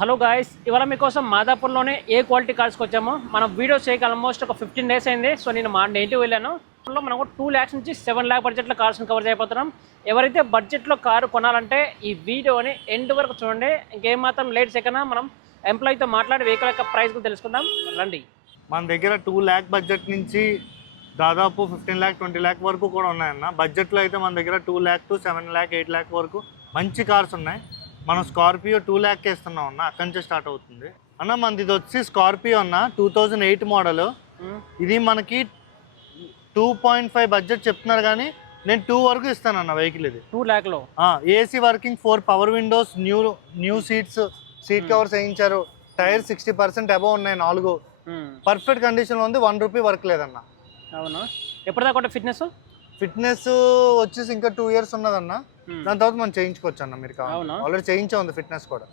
Hello guys ఇవాళ మీకోసం మాదాపూర్లోనే ఏ quality కార్స్కి వచ్చామో మనం వీడియో చేయక ఆల్మోస్ట్ ఒక ఫిఫ్టీన్ డేస్ అయింది. సో నేను మా నేటివ్ వెళ్ళాను. అందులో మనం టూ ల్యాక్స్ నుంచి సెవెన్ ల్యాక్ బడ్జెట్లో కార్స్ని కవర్ చేయబోతున్నాం. ఎవరైతే బడ్జెట్లో కారు కొనాలంటే ఈ వీడియోని ఎండ్ వరకు చూడండి. ఇంకేం మాత్రం లేట్ సెకండ్ మనం ఎంప్లాయీతో మాట్లాడి వెహికల్ యొక్క ప్రైస్ తెలుసుకుందాం. రండి. మన దగ్గర టూ ల్యాక్ బడ్జెట్ నుంచి దాదాపు ఫిఫ్టీన్ ల్యాక్ ట్వంటీ ల్యాక్ వరకు కూడా ఉన్నాయన్న. బడ్జెట్లో అయితే మన దగ్గర two lakh to seven lakh eight lakh వరకు మంచి కార్స్ ఉన్నాయి. మనం స్కార్పియో టూ ల్యాక్ ఇస్తున్నాం అన్న అక్కడి నుంచే స్టార్ట్ అవుతుంది. అన్న మనది ఇది వచ్చి స్కార్పియో అన్న టూ థౌజండ్ ఎయిట్ మోడల్. ఇది మనకి టూ పాయింట్ ఫైవ్ బడ్జెట్ చెప్తున్నారు కానీ నేను టూ వరకు ఇస్తాను అన్న వెహికల్ ఇది. Two ల్యాక్లో? AC working four power windows new new seats seat covers వేయించారు. టైర్ సిక్స్టీ పర్సెంట్ అబవ్ ఉన్నాయి నాలుగు. పర్ఫెక్ట్ కండిషన్లో ఉంది వన్ రూపీ వర్క్ లేదన్న. అవునా? ఎప్పటిదాకా ఫిట్నెస్ ఫిట్నెస్ వచ్చేసి ఇంకా టూ ఇయర్స్ ఉన్నదన్న. దాని తర్వాత మనం చేయించుకోవచ్చు అన్న మీరు? ఆల్రెడీ చేయించే ఉంది ఫిట్నెస్ కూడా.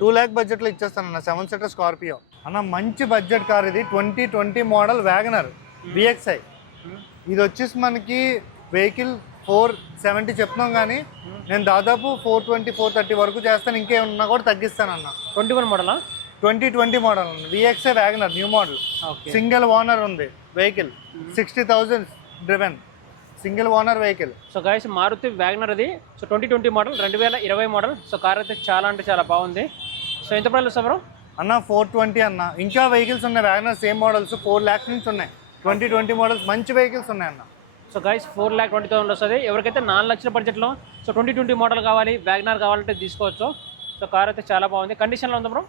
టూ ల్యాక్ బడ్జెట్లో ఇచ్చేస్తానన్న సెవెన్ సీటర్ స్కార్పియో అన్న మంచి బడ్జెట్ కార్ ఇది. Twenty twenty model Wagon R VXI ఇది వచ్చేసి మనకి వెహికల్ ఫోర్ సెవెంటీ చెప్తున్నాం కానీ నేను దాదాపు ఫోర్ ట్వంటీ ఫోర్ థర్టీ వరకు చేస్తాను. ఇంకేమన్నా కూడా తగ్గిస్తానన్న. Twenty one మోడలా twenty twenty model VXI WagonR new model single owner ఉంది vehicle sixty thousand driven single owner vehicle. So guys Maruti WagonR అది. సో ట్వంటీ ట్వంటీ మోడల్ రెండు వేల ఇరవై మోడల్ సో కార్ అయితే చాలా అంటే చాలా బాగుంది. సో ఎంత వస్తా బ్రో? అన్న ఫోర్ ట్వంటీ అన్న. ఇంకా వెహికల్స్ ఉన్నాయి. WagonR same models four lakhs నుంచి ఉన్నాయి. ట్వంటీ ట్వంటీ మోడల్స్ మంచి వెహికల్స్ ఉన్నాయి అన్న. So guys four lakh twenty thousand వస్తుంది. ఎవరికైతే నాలుగు లక్షల బడ్జెట్లో సో ట్వంటీ ట్వంటీ మోడల్ కావాలి వ్యాగనర్ కావాలంటే తీసుకోవచ్చు. సో కార్ అయితే చాలా బాగుంది. కండిషన్లో ఉంది బ్రో?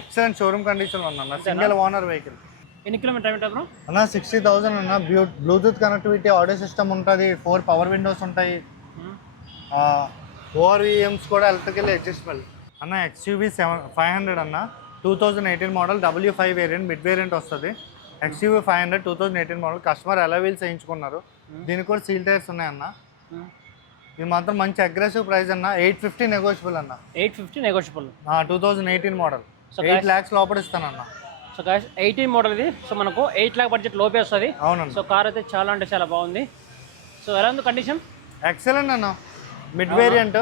ఎక్సలెంట్ షోరూమ్ కండిషన్లో ఉంది అన్న సింగిల్ ఓనర్ వెహికల్ ఎన్ని కిలోమీటర్ బ్రో? అన్న సిక్స్టీ థౌసండ్ అన్న. Blue bluetooth connectivity audio system ఉంటుంది. ఫోర్ పవర్ విండోస్ ఉంటాయి. ఓఆర్విఎమ్స్ కూడా ఎలక్ట్రికల్ అడ్జస్టబుల్ అన్న ఎక్స్యూవీ సెవెన్ ఫైవ్ హండ్రెడ్ అన్న. Two thousand eighteen model W five variant mid variant వస్తుంది. XUV five hundred two thousand eighteen model. Customer ఎలా wheels వేయించుకున్నారు దీనికి కూడా సీల్ టైర్స్ ఉన్నాయన్న ఇది మాత్రం మంచి అగ్రెసివ్ ప్రైస్ అన్న. ఎయిట్ ఫిఫ్టీ నెగోషియబుల్ అన్న. Eight fifty negotiable two thousand eighteen model. Eight lakhs లోపల ఇస్తానన్న. సో గైస్ ఎయిటీన్ మోడల్ ఇది. సో మనకు ఎయిట్ ల్యాక్ బడ్జెట్ లోపే వస్తుంది. అవునన్న. సో కార్ అయితే చాలా అంటే చాలా బాగుంది. సో ఎలా ఉంది కండిషన్ ఎక్సలెంట్ అన్న. మిడ్ వేరియంట్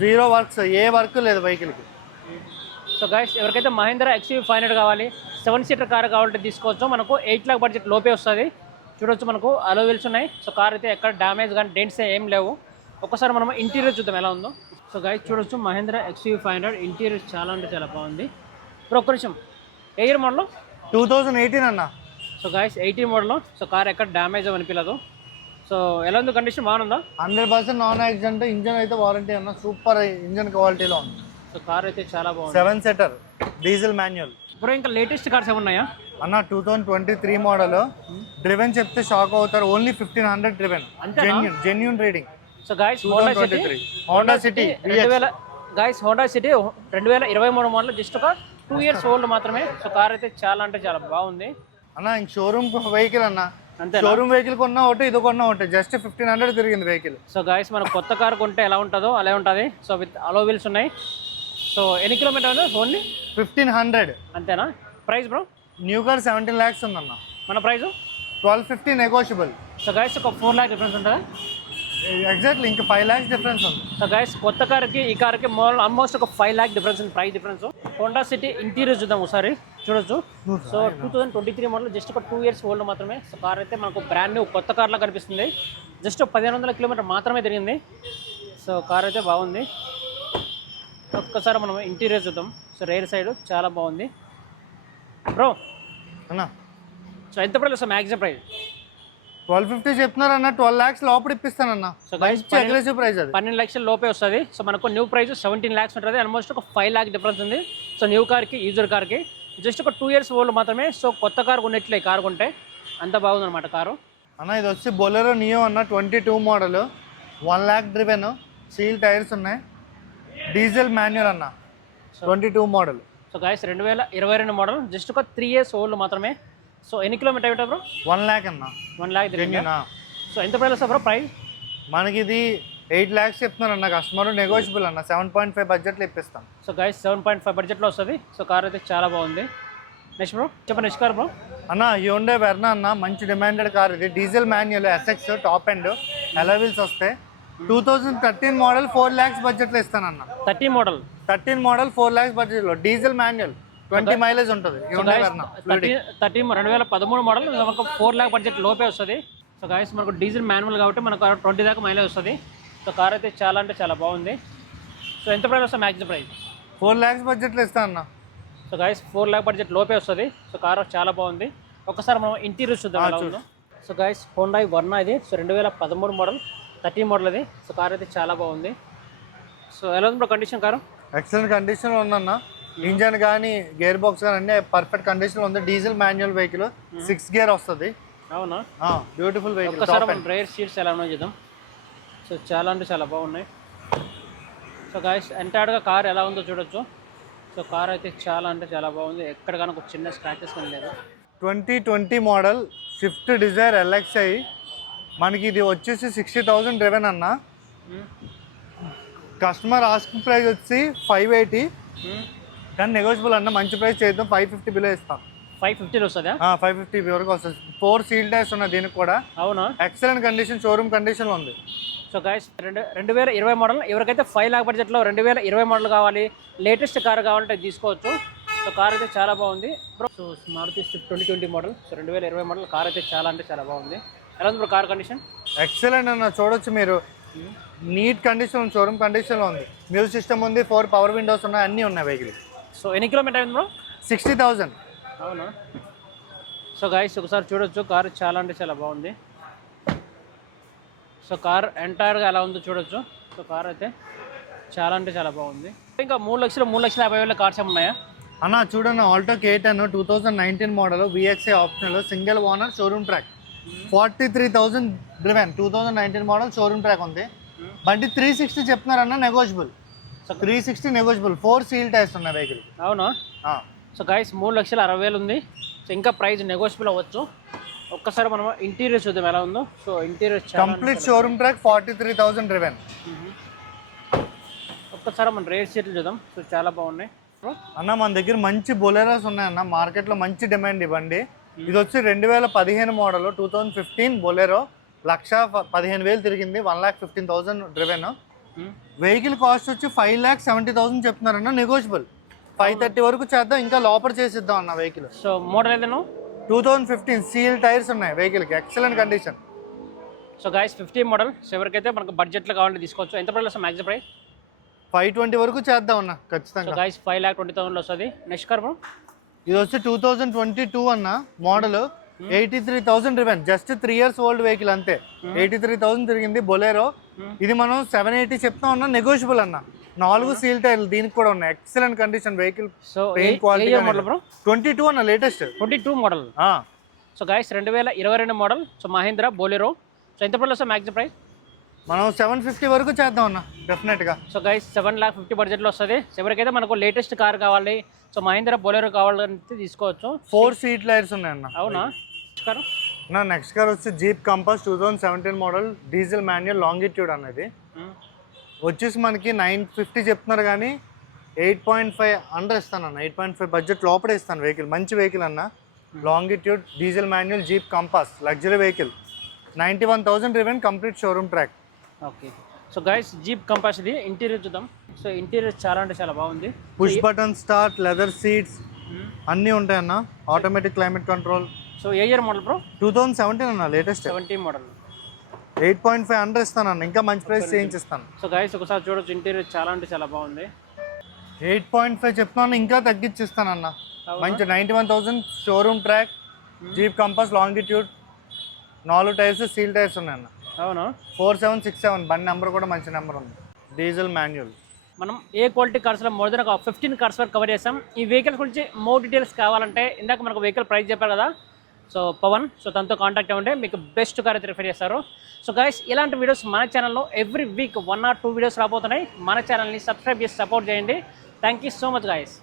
జీరో వర్క్స్ ఏ వర్క్ లేదు వెహికల్కి సో గైస్ ఎవరికైతే మహేంద్ర ఎక్స్యూ ఫైవ్ హండ్రెడ్ కావాలి సెవెన్ సీటర్ కార్ కావాలంటే తీసుకోవచ్చు. మనకు ఎయిట్ లాక్ బడ్జెట్ లోపే వస్తుంది. చూడొచ్చు మనకు అలో వీల్స్ ఉన్నాయి. సో కార్ అయితే ఎక్కడ డ్యామేజ్ కానీ డెంట్స్ ఏం లేవు. ఒకసారి మనం ఇంటీరియర్ చూద్దాం ఎలా ఉందో. సో గైస్ చూడొచ్చు Mahindra XUV five hundred interior చాలా అంటే చాలా బాగుంది. ఇప్పుడు ఒక్క నిమిషం. ఏ year model two thousand eighteen అన్న. So guys eighteen model so car ఎక్కడ డ్యామేజ్ అనిపించలేదు సో ఎలా ఉంది కండిషన్ బాగుందా hundred percent non accident engine అయితే వారంటీ అన్న. సూపర్ ఇంజన్ క్వాలిటీలో ఉంది. సో కార్ అయితే చాలా బాగుంది. సెవెన్ సెటర్ డీజిల్ మాన్యువల్ ఇప్పుడు ఇంకా లేటెస్ట్ కార్స్ ఏమున్నాయా? అన్న two thousand twenty three model driven చెప్తే షాక్ అవుతారు. Only fifteen hundred driven? Genuine genuine reading so guys Honda thousand City Honda City రెండు వేల గాయస్ హోండా సిటీ రెండు వేల ఇరవై మూడు మోడల్ జస్ట్ ఒక టూ ఇయర్స్ ఓల్డ్ మాత్రమే. సో కార్ అయితే చాలా అంటే చాలా బాగుంది. అన్న షోరూమ్ వెహికల్ అన్న. అంతేనా? షోరూమ్ వెహికల్ కొన్నా ఒకటి ఇది కొన్నా ఒకటి. జస్ట్ ఫిఫ్టీన్ హండ్రెడ్ తిరిగింది వెహికల్ సో గాయస్ మనం కొత్త కార్ కొంటే ఎలా ఉంటుందో అలా ఉంటుంది. సో విత్ అలో వీల్స్ ఉన్నాయి. సో ఎన్ని కిలోమీటర్ ఉంది ఓన్లీ ఫిఫ్టీన్ హండ్రెడ్ అంతేనా? Price bro new car seventeen lakhs ఉందన్న. మన price twelve fifty negotiable so guys ఒక ఫోర్ ల్యాక్ డిఫరెన్స్ ఉంటుందా? ఎగ్జాక్ట్లీ ఇంకా ఫైవ్ ల్యాక్స్ డిఫరెన్స్ ఉంది. సో గైస్ కొత్త కార్కి ఈ కార్కి మోడల్ ఆల్మోస్ట్ ఒక ఫైవ్ ల్యాక్ డిఫరెన్స్ ఉంది price difference Honda City interior చూద్దాం ఒకసారి చూడొచ్చు. So two thousand twenty three model just ఒక టూ ఇయర్స్ ఓల్డ్ మాత్రమే. సో కార్ అయితే మనకు బ్రాండ్ న్యూ కొత్త కార్లా కనిపిస్తుంది. జస్ట్ పదిహేను వందల కిలోమీటర్ మాత్రమే తిరిగింది. సో కార్ అయితే బాగుంది. ఒక్కసారి మనం ఇంటీరియర్ చూద్దాం. సో రైర్ సైడ్ చాలా బాగుంది. బ్రో అన్న. సో ఎంత price maximum price twelve fifty చెప్తున్నారన్న twelve lakhs లోపల ఇప్పిస్తానన్న. సో మంచి అగ్రెసివ్ ప్రైస్ అది. పన్నెండు లక్షల లోపే వస్తుంది. సో మనకు న్యూ ప్రైస్ సెవెంటీన్ ల్యాక్స్ ఉంటుంది. ఆల్మోస్ట్ ఒక ఫైవ్ ల్యాక్ డిఫరెన్స్ ఉంది. సో న్యూ కార్కి యూజర్ కార్కి జస్ట్ ఒక టూ ఇయర్స్ ఓల్డ్ మాత్రమే. సో కొత్త కార్ కొన్నట్లే కార్ కొంటే. అంత బాగుందన్నమాట కారు. అన్న ఇది వచ్చి బొలెరో నియో అన్న twenty two model one lakh driven seal tyres ఉన్నాయి. డీజిల్ మాన్యువల్ అన్న. Twenty two model so guys రెండు వేల ఇరవై రెండు మోడల్ జస్ట్ ఒక త్రీ ఇయర్స్ ఓల్డ్ మాత్రమే. సో ఎన్ని కిలోమీటర్ అవుతా బ్రో? వన్ ల్యాక్ అన్న. వన్ ల్యాక్ సో ఎంత ప్రైస్ వస్తా బ్రో ప్రైస్ మనకి ఇది ఎయిట్ ల్యాక్స్ చెప్తున్నారు అన్న కస్టమర్ నెగోషియబుల్ అన్న. సెవెన్ పాయింట్ ఫైవ్ బడ్జెట్లో ఇప్పిస్తాం. So guys seven point five బడ్జెట్లో వస్తుంది. సో కార్ అయితే చాలా బాగుంది. నెక్స్ట్ బ్రో చెప్పండి నెక్స్ట్ కార్ బ్రో అన్న హ్యూండే వెర్నా అన్న మంచి డిమాండెడ్ కార్ ఇది. Diesel manual SX top end wheels వస్తాయి. Two thousand thirteen model four lakhs బడ్జెట్లో ఇస్తానన్న. Thirty model thirteen model four lakhs బడ్జెట్లో డీజిల్ మాన్యువల్ ట్వంటీ మైలేజ్ ఉంటుంది. థర్టీ రెండు వేల పదమూడు మోడల్ మనకు ఫోర్ ల్యాక్ బడ్జెట్ లోపే వస్తుంది. సో గాయస్ మనకు డీజిల్ మాన్యువల్ కాబట్టి మనకు ట్వంటీ దాకా మైలేజ్ వస్తుంది. సో కార్ అయితే చాలా అంటే చాలా బాగుంది. సో ఎంత ప్రైస్ వస్తుంది మ్యాక్సిమం ప్రైస్ ఫోర్ ల్యాక్స్ బడ్జెట్లో ఇస్తా అన్న. So guys four lakh budget లోపే వస్తుంది. సో కార్ చాలా బాగుంది. ఒకసారి మనం ఇంటీరియర్ చూద్దాం సో గాయస్ హోండా వర్నా ఇది. సో రెండు వేల పదమూడు మోడల్ థర్టీ మోడల్ ఇది సో కార్ అయితే చాలా బాగుంది. సో ఎలా ఉంది కండిషన్ కారు ఎక్సలెంట్ కండిషన్ ఉందన్న. ఇంజన్ కానీ గేర్ బాక్స్ కానీ అన్ని పర్ఫెక్ట్ కండిషన్ ఉంది. Diesel manual vehicle. Six gear వస్తుంది. అవునా? బ్యూటిఫుల్ వెహికల్ డ్రైవర్ సీట్స్ ఎలా ఉన్నాయో చూద్దాం. సో చాలా అంటే చాలా బాగున్నాయి. సో గాయస్ ఎంటైర్డ్గా కార్ ఎలా ఉందో చూడొచ్చు. సో కార్ అయితే చాలా అంటే చాలా బాగుంది. ఎక్కడ కానీ ఒక చిన్న స్క్రాచెస్ కానీ లేదు. Twenty twenty model Swift Dzire LXi మనకి ఇది వచ్చేసి సిక్స్టీ థౌసండ్ డ్రివెన్ అన్న. కస్టమర్ ఆస్కింగ్ ప్రైస్ వచ్చి ఫైవ్ ఎయిటీ కానీ నెగోషియబుల్ అన్న మంచి ప్రైస్ చేద్దాం. ఫైవ్ ఫిఫ్టీ బిలో ఇస్తాం. ఫైవ్ ఫిఫ్టీలో వస్తుందా? ఫైవ్ ఫిఫ్టీ వరకు వస్తుంది. ఫోర్ సీల్ టైర్స్ ఉన్నాయి దీనికి కూడా. అవునా? ఎక్సలెంట్ కండిషన్ షోరూమ్ కండిషన్ ఉంది. సో గాయస్ రెండు రెండు వేల ఇరవై మోడల్. ఎవరికైతే ఫైవ్ లాక్ బడ్జెట్లో రెండు వేల ఇరవై మోడల్ కావాలి లేటెస్ట్ కార్ కావాలంటే తీసుకోవచ్చు. సో కార్ అయితే చాలా బాగుంది. So Maruti Swift twenty twenty model so రెండు వేల ఇరవై మోడల్ కార్ అయితే చాలా అంటే చాలా బాగుంది. ఎలా ఉంది బ్రో కార్ కండిషన్ ఎక్సలెంట్ అన్న చూడొచ్చు మీరు. నీట్ కండిషన్ షోరూమ్ కండిషన్లో ఉంది. మ్యూజిక్ సిస్టమ్ ఉంది ఫోర్ పవర్ విండోస్ ఉన్నాయి అన్నీ ఉన్నాయి వెహికల్ సో ఎన్ని కిలోమీటర్ అయింది బ్రో? Sixty thousand. అవునా? సో గాయస్ ఒకసారి చూడొచ్చు కార్ చాలా అంటే చాలా బాగుంది. సో కార్ ఎంటైర్గా ఎలా ఉందో చూడొచ్చు. సో కార్ అయితే చాలా అంటే చాలా బాగుంది. ఇంకా మూడు లక్షలు మూడు లక్షల యాభై వేల కార్స్ ఏమున్నాయా అన్న చూడండి Alto K ten two thousand nineteen model VXi optional single owner showroom track forty three thousand driven two thousand nineteen model showroom track ఉంది. బండి three sixty చెప్తున్నారన్న negotiable three sixty negotiable four seal tyres ఉన్నాయి vehicle అవునా? So guys మూడు లక్షల అరవై వేలు ఉంది. So ఇంకా ప్రైస్ నెగోషియబుల్ అవ్వచ్చు. ఒక్కసారి మనం ఇంటీరియర్ చూద్దాం ఎలా ఉందో. So interior complete showroom track forty three thousand driven ఒక్కసారి మనం రేట్ షీట్లు చూద్దాం. సో చాలా బాగున్నాయి. అన్న మన దగ్గర మంచి బొలెరోస్ ఉన్నాయన్న. మార్కెట్లో మంచి డిమాండ్ ఇవ్వండి ఇది వచ్చి రెండు వేల పదిహేను model two thousand fifteen Bolero లక్ష పదిహేను వేలు తిరిగింది. One lakh fifteen thousand driven vehicle cost వచ్చి ఫైవ్ ల్యాక్ సెవెంటీ థౌసండ్ చెప్తున్నారన్న నెగోషియబుల్ ఫైవ్ థర్టీ వరకు చేద్దాం ఇంకా లోపల చేసిద్దాం అన్న వెహికల్ సో మోడల్ ఏదైనా? Two thousand fifteen seal tyres ఉన్నాయి వెహికల్కి excellent condition so guys fifty model so ఎవరికైతే మనకు బడ్జెట్లో కావాలంటే తీసుకోవచ్చు. ఎంత price maximum price five twenty వరకు చేద్దాం అన్న ఖచ్చితంగా. గాయస్ ఫైవ్ ల్యాక్ ట్వంటీ థౌసండ్లో వస్తుంది. నెక్స్ట్ కార్ ఇది వచ్చి టూ థౌజండ్ ట్వంటీ టూ అన్న model eighty three thousand driven just three years old vehicle అంతే. ఎయిటీ త్రీ థౌసండ్ తిరిగింది బొలేరో ఇది మనం సెవెన్ ఎయిటీ చెప్తా ఉన్నా నెగోషియబుల్ అన్న. నాలుగు సీల్ టైర్లు దీనికి కూడా ఉన్నాయి. Excellent condition vehicle so quality model bro twenty two అన్న latest twenty two model so guys రెండు వేల ఇరవై రెండు model so Mahindra Bolero so ఎంత ప్రైస్ వస్తుంది మ్యాక్సిమం ప్రైస్ మనం సెవెన్ ఫిఫ్టీ వరకు చేద్దాం అన్న డెఫినెట్గా so guys seven lakh fifty బడ్జెట్లో వస్తుంది. ఎవరికైతే మనకు లేటెస్ట్ కార్ కావాలి సో మహేంద్ర బొలెరో కావాలంటే తీసుకోవచ్చు. ఫోర్ సీట్ టైర్స్ ఉన్నాయి అన్న. అవునా కారు? నా నెక్స్ట్ కార్ వచ్చి Jeep Compass two thousand seventeen model diesel manual Longitude అనేది వచ్చేసి మనకి నైన్ ఫిఫ్టీ చెప్తున్నారు కానీ ఎయిట్ పాయింట్ ఫైవ్ అండర్ ఇస్తాను అన్న. ఎయిట్ పాయింట్ ఫైవ్ బడ్జెట్ లోపలే ఇస్తాను వెహికల్. మంచి వెహికల్ అన్న. Longitude diesel manual Jeep Compass luxury vehicle. Ninety one thousand driven complete showroom track. Okay. So guys Jeep Compass ఇది. Interior చూద్దాం. సో ఇంటీరియర్ చాలా అంటే చాలా బాగుంది. Push button start leather seats అన్నీ ఉంటాయి అన్న ఆటోమేటిక్ క్లైమేట్ కంట్రోల్ సో ఏ year model bro? Two thousand seventeen అన్న latest. Seventy model. Eight point five under ఇస్తాను అన్న. ఇంకా మంచి ప్రైస్ చేయించిస్తాను. సో గైస్ ఒకసారి చూడొచ్చు. ఇంటీరియర్ చాలా అంటే చాలా బాగుంది. ఎయిట్ పాయింట్ ఫైవ్ చెప్తున్నాను ఇంకా తగ్గించిస్తాను అన్న. అవునా? మంచి ninety one thousand showroom track Jeep Compass Longitude నాలుగు టైర్స్ సీల్ టైర్స్ ఉన్నాయి అన్న అవునా? ఫోర్ సెవెన్ సిక్స్ సెవెన్ బండి నెంబర్ కూడా మంచి నెంబర్ ఉంది. డీజిల్ మాన్యువల్ మనం ఏ క్వాలిటీ కార్స్లో మోర్ దెన్ ఒక ఫిఫ్టీన్ కార్స్ వరకు కవర్ చేస్తాం. ఈ వెహికల్ గురించి మోర్ డీటెయిల్స్ కావాలంటే ఇందాక మనకు వెహికల్ ప్రైస్ చెప్పారు కదా సో పవన్ సో తనతో కాంటాక్ట్ అవ్వండి మీకు బెస్ట్ కార్ అయితే రిఫర్ చేస్తారు. సో గైస్ ఇలాంటి వీడియోస్ మన ఛానల్లో every week one or two videos రాబోతున్నాయి. మన ఛానల్ని సబ్స్క్రైబ్ చేసి సపోర్ట్ చేయండి. Thank you so much guys